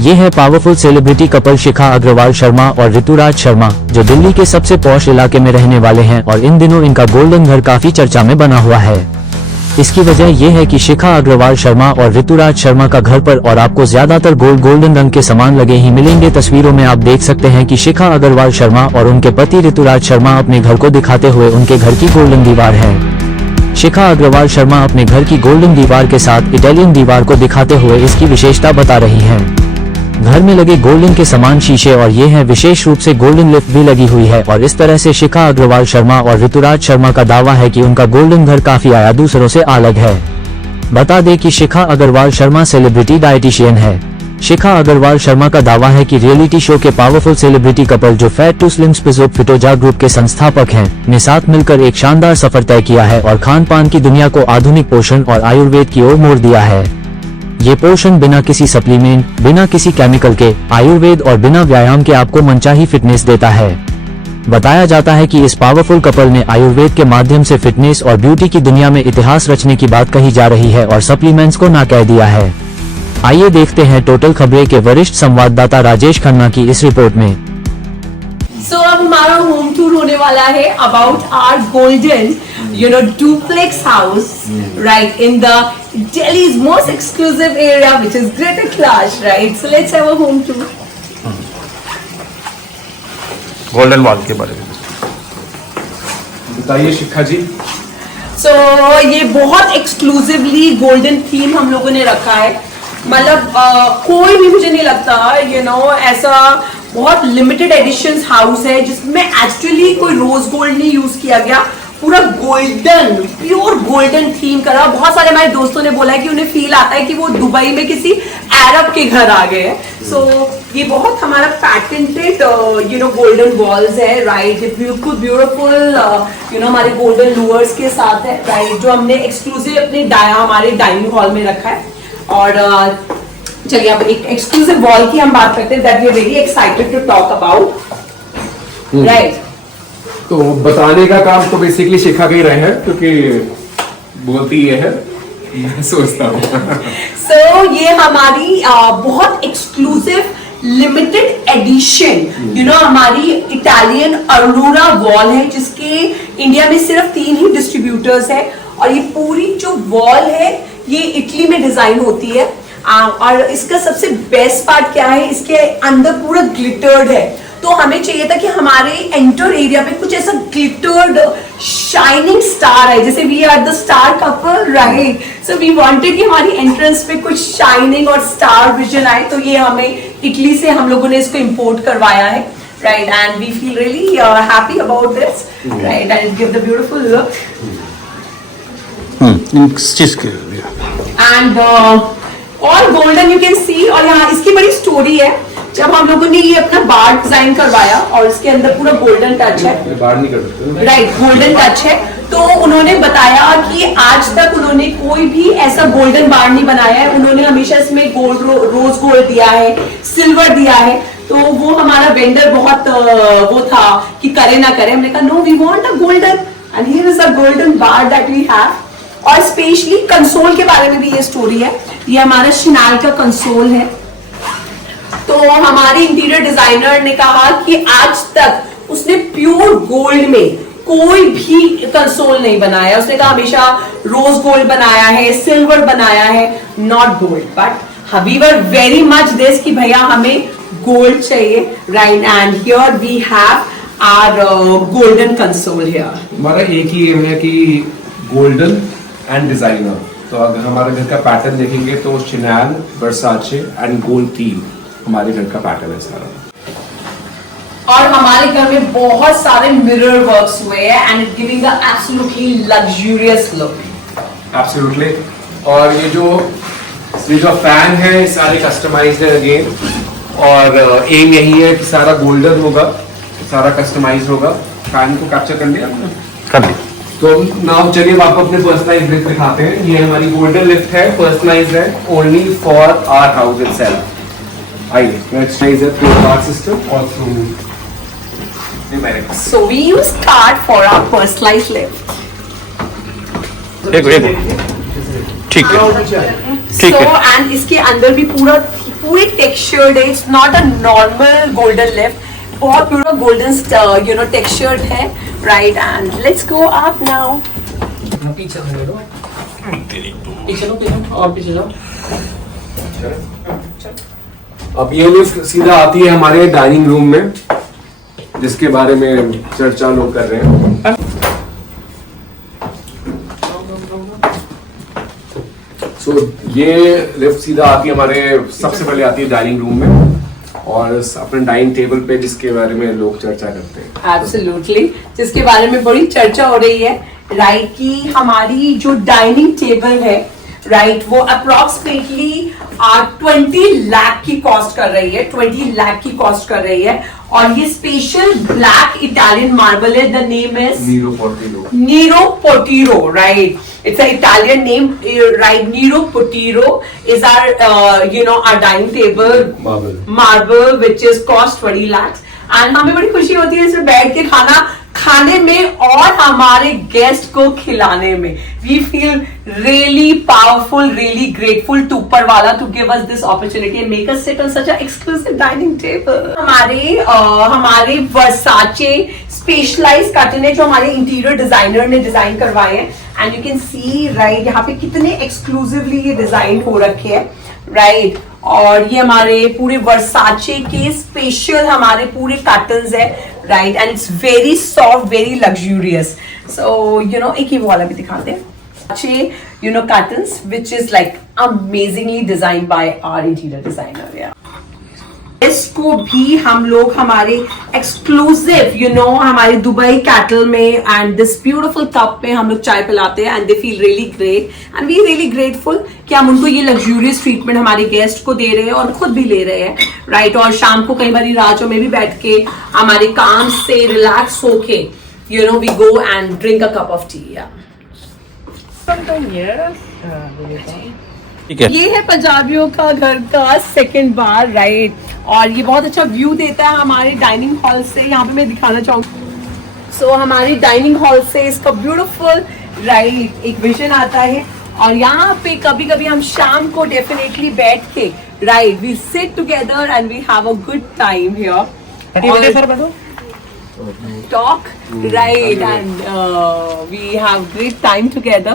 ये है powerful celebrity couple Shikha Agarwal Sharma और ऋतुराज शर्मा, जो दिल्ली के सबसे पॉश इलाके में रहने वाले हैं और इन दिनों इनका गोल्डन घर काफी चर्चा में बना हुआ है। इसकी वजह ये है कि शिखा अग्रवाल शर्मा और ऋतुराज शर्मा का घर पर और आपको ज्यादातर गोल्डन रंग के सामान लगे ही मिलेंगे। तस्वीरों में आप देख सकते हैं कि शिखा अग्रवाल शर्मा और उनके पति ऋतुराज शर्मा अपने घर को दिखाते हुए उनके घर की गोल्डन दीवार है। शिखा अग्रवाल शर्मा अपने घर की गोल्डन दीवार के साथ इटालियन दीवार को दिखाते हुए इसकी विशेषता बता रही हैं। घर में लगे गोल्डन के समान शीशे और ये है विशेष रूप से गोल्डन लिफ्ट भी लगी हुई है और इस तरह से शिखा अग्रवाल शर्मा और ऋतुराज शर्मा का दावा है कि उनका गोल्डन घर काफी आया दूसरों से अलग है। बता दें कि शिखा अग्रवाल शर्मा सेलिब्रिटी डाइटिशियन है। शिखा अग्रवाल शर्मा का दावा है कि रियलिटी शो के पावरफुल सेलिब्रिटी कपल जो फैट टू स्लिम स्पिजोप फिटोजा ग्रुप के संस्थापक हैं, ने साथ मिलकर एक शानदार सफर तय किया है और खान पान की दुनिया को आधुनिक पोषण और आयुर्वेद की ओर मोड़ दिया है। ये पोषण बिना किसी सप्लीमेंट, बिना किसी केमिकल के, आयुर्वेद और बिना व्यायाम के आपको मनचाही फिटनेस देता है। बताया जाता है कि इस पावरफुल कपल ने आयुर्वेद के माध्यम से फिटनेस और ब्यूटी की दुनिया में इतिहास रचने की बात कही जा रही है और सप्लीमेंट्स को ना कह दिया है। आइए देखते हैं टोटल खबरें के वरिष्ठ संवाददाता राजेश खन्ना की इस रिपोर्ट में। अब हमारा होम टूर होने वाला है about our golden duplex house right in the Delhi's most exclusive area, which is Greater Clash, right? So let's have a home tour. Golden wall के बारे में बताइए शिखा जी। So ये बहुत एक्सक्लूसिवली गोल्डन थीम हम लोगों ने रखा है। मतलब कोई भी मुझे नहीं लगता ऐसा बहुत लिमिटेड एडिशन हाउस है जिसमें एक्चुअली कोई रोज गोल्ड नहीं यूज किया गया, पूरा गोल्डन, प्योर गोल्डन थीम करा। बहुत सारे हमारे दोस्तों ने बोला है कि उन्हें फील आता है कि वो दुबई में किसी अरब के घर आ गए हैं। सो ये बहुत हमारा पैटेंटेड गोल्डन वॉल्स है, राइट। बिल्कुल ब्यूटीफुल हमारे गोल्डन लूअर्स के साथ है, राइट, जो हमने एक्सक्लूसिव अपने हमारे डाइनिंग हॉल में रखा है। और चलिए अब एक एक्सक्लूसिव वॉल की हम बात करते हैं that we are very excited to talk about, right. तो बताने का काम तो बेसिकली शिखा के ही रहे हैं, क्योंकि बोलती ये है, मैं सोचता हूँ। So, ये हमारी बहुत एक्सक्लूसिव लिमिटेड एडिशन हमारी इटालियन अरोरा वॉल है, जिसके इंडिया में सिर्फ 3 ही डिस्ट्रीब्यूटर्स है। और ये पूरी जो वॉल है ये इटली में डिजाइन होती है। और इसका सबसे बेस्ट पार्ट क्या है, इसके अंदर पूरा ग्लिटर्ड है। तो हमें चाहिए था कि हमारे एंटर एरिया पे कुछ ऐसा ग्लिटर्ड शाइनिंग स्टार है, जैसे we are the star couple, right. So we wanted कि हमारी एंट्रेंस पे कुछ शाइनिंग और स्टार विजन आए। तो ये हमें इटली से हम लोगों ने इसको इंपोर्ट करवाया है, right. And we feel really happy about this, right, and give the beautiful look. And all golden you can see. और यहाँ इसकी बड़ी स्टोरी है। जब हम लोगों ने ये अपना बार डिजाइन करवाया और इसके अंदर पूरा गोल्डन टच है, बार नहीं कर सकते, राइट, गोल्डन टच है। तो उन्होंने बताया कि आज तक उन्होंने कोई भी ऐसा गोल्डन बार नहीं बनाया है। उन्होंने हमेशा इसमें रोज गोल्ड दिया है, सिल्वर दिया है। तो वो हमारा वेंडर बहुत वो था कि करे ना करे। हमने कहा no, we want a golden and here is a golden bar that we have. और स्पेशली कंसोल के बारे में भी ये स्टोरी है। ये हमारा शिनाल का कंसोल है। तो हमारे इंटीरियर डिजाइनर ने कहा कि आज तक उसने प्योर गोल्ड में कोई भी कंसोल नहीं बनाया। उसने कहा हमेशा रोज गोल्ड बनाया है, सिल्वर बनाया है, not gold. But we were very much this कि भैया हमें गोल्ड चाहिए, right. And here we have our golden console here. हमारा एक ही एम है कि गोल्डन एंड डिजाइनर। तो अगर हमारे घर का पैटर्न देखेंगे तो शिनाल, वर्साचे एंड गोल्ड थीम हमारे घर का पैटर्न है सारा। और हमारे घर में बहुत सारे मिरर वर्क्स हुए हैं and it giving a absolutely luxurious look. Absolutely. और ये जो फैन है सारे कस्टमाइज्ड है अगेन। और एम यही है कि सारा गोल्डन होगा, सारा कस्टमाइज होगा। फैन को कैप्चर कर लिया आपने? कर लिया। तो नाउ चलिए आपको अपने पर्सनलाइज्ड लिफ्ट दिखाते हैं। ये हमारी गोल्डन लिफ्ट है, पर्सनलाइज्ड है, only for our house itself. आइए, let's try it through card system और through numerics. So we use card for our personalized lift. ठीक है, ठीक है। So and इसके अंदर भी पूरा पूरी टेक्सचर्ड है, it's not a normal golden lift, बहुत पूरा गोल्डन टेक्सचर्ड है, right. And let's go up now. पीछे लो, पीछे लो और पीछे जाओ। अब ये लिफ्ट सीधा आती है हमारे डाइनिंग रूम में, जिसके बारे में चर्चा लोग कर रहे हैं। सो ये लिफ्ट सीधा आती है हमारे, सबसे पहले आती है डाइनिंग रूम में और अपने डाइनिंग टेबल पे, जिसके बारे में लोग चर्चा करते हैं। एब्सोल्युटली, जिसके बारे में बड़ी चर्चा हो रही है, राइट, कि हमारी जो डाइनिंग टेबल है, राइट, वो अप्रोक्सीमेटली 20 लाख की कॉस्ट कर रही है, 20 लाख की कॉस्ट कर रही है। और ये स्पेशल ब्लैक इटालियन मार्बल है, the name is Nero Portiro, right? It's an Italian name, right? Nero Portiro is our dining table marble, which is cost 20 lakhs. And हमें बड़ी खुशी होती है इसमें बैठ के खाना खाने में और हमारे गेस्ट को खिलाने में। We feel really powerful, really grateful to ऊपर वाला to give us this opportunity and make us sit on such an exclusive dining table. हमारे वर्साचे स्पेशलाइज कर्टन है जो हमारे इंटीरियर डिजाइनर ने डिजाइन करवाए हैं, and you can C right यहाँ पे कितने एक्सक्लूसिवली ये डिजाइन हो रखे हैं, राइट। और ये हमारे पूरे वर्साचे के स्पेशल हमारे पूरे कर्टन्स है, right, and it's very soft, very luxurious. So एक ही वाला भी दिखाते हैं, curtains which is like amazingly designed by our interior designer. Yeah. इसको भी हम लोग हमारे एक्सक्लूसिव हमारे दुबई कैटल में एंड दिस ब्यूटीफुल कप में हम लोग चाय पिलाते हैं, and they feel really great and we really grateful कि हम उनको ये लग्जूरियस ट्रीटमेंट हमारे गेस्ट को दे रहे हैं और खुद भी ले रहे हैं, राइट। और शाम को कई बार रातों में भी बैठ के हमारे काम से रिलैक्स होके we go and drink a cup of tea. ये है पंजाबियों का घर का सेकंड बार, राइट, और ये बहुत अच्छा व्यू देता है हमारे डाइनिंग हॉल से। यहाँ पे मैं दिखाना चाहूंगी, सो हमारी डाइनिंग हॉल से इसका ब्यूटीफुल राइट एक विजन आता है। और यहाँ पे कभी कभी हम शाम को डेफिनेटली बैठ के right we sit together and we have a good time here, talk, right, and we have great time together,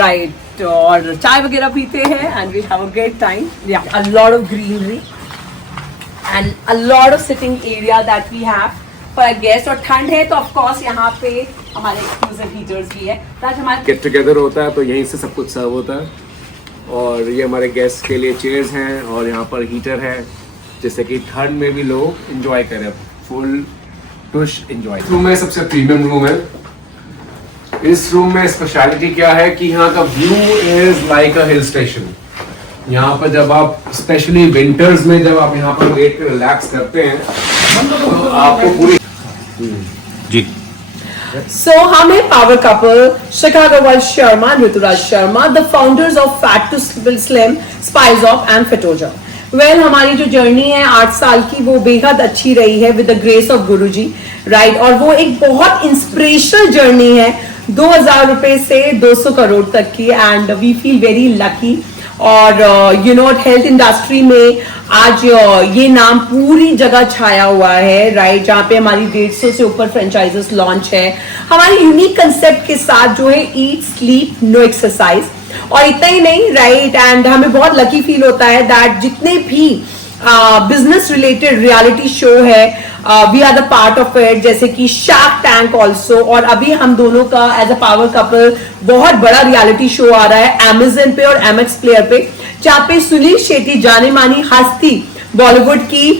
right, और चाय वगैरह पीते हैं and we have a great time, yeah, a lot of greenery and a lot of sitting area that we have for our guests। और ठंड है तो of course यहाँ पे हमारे exclusive heaters भी है, ताकि हमारे गेट टुगेदर होता है तो यहीं से सब कुछ सर्व होता है। और ये हमारे गेस्ट के लिए चेयर्स हैं और यहाँ पर हीटर है, जिससे कि ठंड में भी लोग एंजॉय करें, फुल टुश एंजॉय। रूम में सबसे प्रीमियम रूम है। इस रूम में स्पेशलिटी क्या है कि यहाँ का view is like a hill station. यहाँ पर जब आप स्पेशली विंटर्स में जब आप यहाँ पर लेट कर रिलैक्स करते हैं तो आपको पूरी जी। So हम है power couple Shikha Agarwal Sharma, Rituraj Sharma, the founders of fat to slim, spice of and Fitoja. Well हमारी जो जर्नी है 8 साल की वो बेहद अच्छी रही है with the grace of Guruji, right. और वो एक बहुत इंस्पिरेशनल जर्नी है 2000 रुपए से 200 करोड़ तक की, and we feel very lucky. और हेल्थ इंडस्ट्री में आज ये नाम पूरी जगह छाया हुआ है, राइट, जहाँ पे हमारी 150 से ऊपर फ्रेंचाइजेस लॉन्च है हमारी यूनिक कंसेप्ट के साथ जो है ईट स्लीप नो एक्सरसाइज। और इतना ही नहीं, राइट, एंड हमें बहुत लकी फील होता है दैट जितने भी बिजनेस रिलेटेड रियलिटी शो है we are the part of it, जैसे कि शार्क टैंक ऑल्सो। और अभी हम दोनों का एज अ पावर कपल बहुत बड़ा रियलिटी शो आ रहा है अमेजन पे और एमएक्स प्लेयर पे, जहाँ पे सुनील शेट्टी जाने मानी हस्ती बॉलीवुड की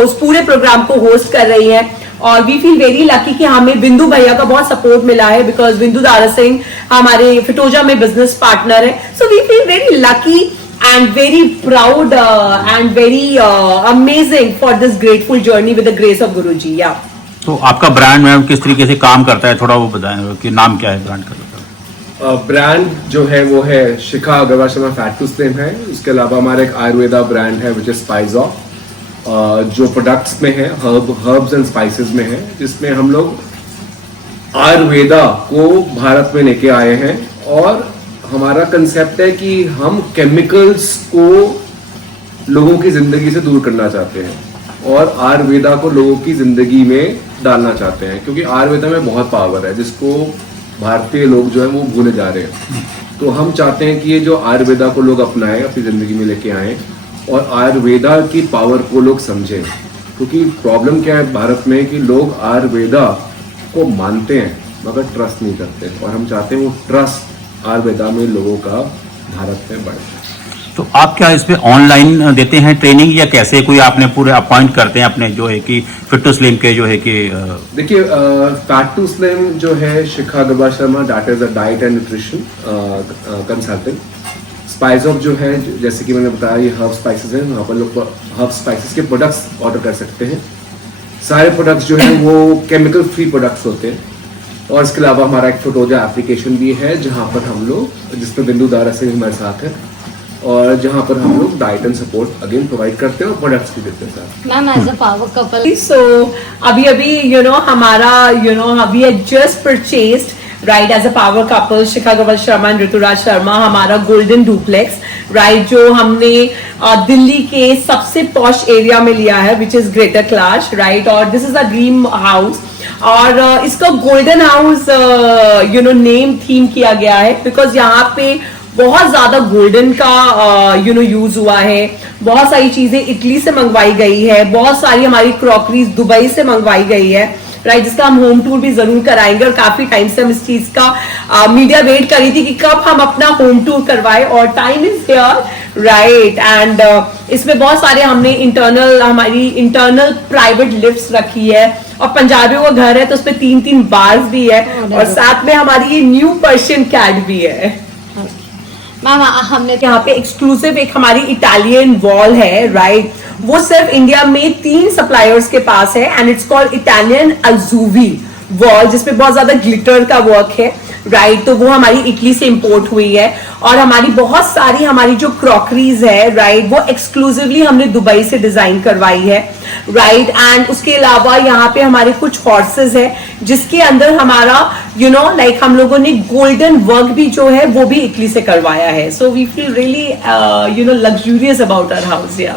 उस पूरे प्रोग्राम को होस्ट कर रही है। और वी फील वेरी लकी कि हमें बिंदु भैया का बहुत सपोर्ट मिला है, बिकॉज बिंदु दारा सिंह हमारे फिटोजा में बिजनेस पार्टनर है। So we feel very lucky and very proud and very amazing for this grateful journey with the grace of Guruji. Yeah. तो आपका ब्रांड मैम किस तरीके से काम करता है, थोड़ा वो बताएं कि नाम क्या है ब्रांड का? ब्रांड जो है वो है Shikha Agarwal Sharma fat to slim है। उसके अलावा हमारा एक आयुर्वेदा ब्रांड है विच इज स्पाइस ऑफ, जो प्रोडक्ट्स में है हर्ब्स एंड स्पाइसेस में है, जिसमें हम लोग आयुर्वेदा को भारत में लेके आए हैं। और हमारा कंसेप्ट है कि हम केमिकल्स को लोगों की जिंदगी से दूर करना चाहते हैं और आयुर्वेदा को लोगों की जिंदगी में डालना चाहते हैं, क्योंकि आयुर्वेदा में बहुत पावर है जिसको भारतीय लोग जो है वो भूले जा रहे हैं। तो हम चाहते हैं कि ये जो आयुर्वेदा को लोग अपनाएं, अपनी जिंदगी में लेके आएं और आयुर्वेदा की पावर को लोग समझें। क्योंकि प्रॉब्लम क्या है भारत में कि लोग आयुर्वेदा को मानते हैं मगर ट्रस्ट नहीं करते, और हम चाहते हैं वो ट्रस्ट आयुर्वेदा में लोगों का भारत में बढ़े। तो आप क्या इस पे ऑनलाइन देते हैं ट्रेनिंग या कैसे, कोई आपने पूरे अपॉइंट करते हैं अपने जो है कि फिट टू स्लिम के जो है कि देखिए फैट टू स्लिम जो है Shikha Agarwal Sharma, that is a diet and nutrition consultant. Spice of जो है जैसे कि मैंने बताया ये हर्ब स्पाइसेस हैं, वहाँ पर लोग हर्ब स्पाइसेस के प्रोडक्ट्स ऑर्डर कर सकते हैं। सारे प्रोडक्ट्स जो हैं वो केमिकल फ्री प्रोडक्ट्स होते हैं, और इसके अलावा हमारा एक फोटोजा एप्लीकेशन भी है जहाँ पर हम लोग, जिसमें बिंदु दारा सिंह हमारे साथ है, और जहाँ पर हम लोग diet and support again provide करते हैं और प्रोडक्ट्स भी देते हैं साथ। Ma'am as a power couple So अभी हमारा we had just purchased right as a power couple Shikha Agarwal Sharma and Rituraj Sharma हमारा गोल्डन डुप्लेक्स राइट जो हमने दिल्ली के सबसे पॉश एरिया में लिया है which is Greater Kailash right, और this is a dream house, और इसका गोल्डन हाउस नेम थीम किया गया है बिकॉज यहाँ पे बहुत ज्यादा गोल्डन का यूज हुआ है। बहुत सारी चीजें इटली से मंगवाई गई है, बहुत सारी हमारी क्रॉकरीज दुबई से मंगवाई गई है राइट, जिसका हम होम टूर भी जरूर कराएंगे, और काफी टाइम से हम इस चीज का मीडिया वेट कर रही थी कि कब हम अपना होम टूर करवाए, और time is here right. And इसमें बहुत सारे हमने हमारी इंटरनल प्राइवेट लिफ्ट्स रखी है, और पंजाबियों का घर है तो उसमें 3-3 बार्स भी है, और साथ में हमारी ये न्यू पर्शियन कैट भी है। मैम हमने यहाँ पे एक्सक्लूसिव एक हमारी इटालियन वॉल है राइट, वो सिर्फ इंडिया में 3 सप्लायर्स के पास है, एंड इट्स कॉल्ड इटालियन अजूवी वॉल, जिसमें बहुत ज्यादा ग्लिटर का वर्क है राइट। तो वो हमारी इटली से इंपोर्ट हुई है, और हमारी बहुत सारी हमारी जो क्रॉकरीज है राइट वो एक्सक्लूसिवली हमने दुबई से डिजाइन करवाई है राइट। एंड उसके अलावा यहाँ पे हमारे कुछ हॉर्सेस है जिसके अंदर हमारा लाइक हम लोगों ने गोल्डन वर्क भी जो है वो भी इटली से करवाया है। So we feel really luxurious about our house या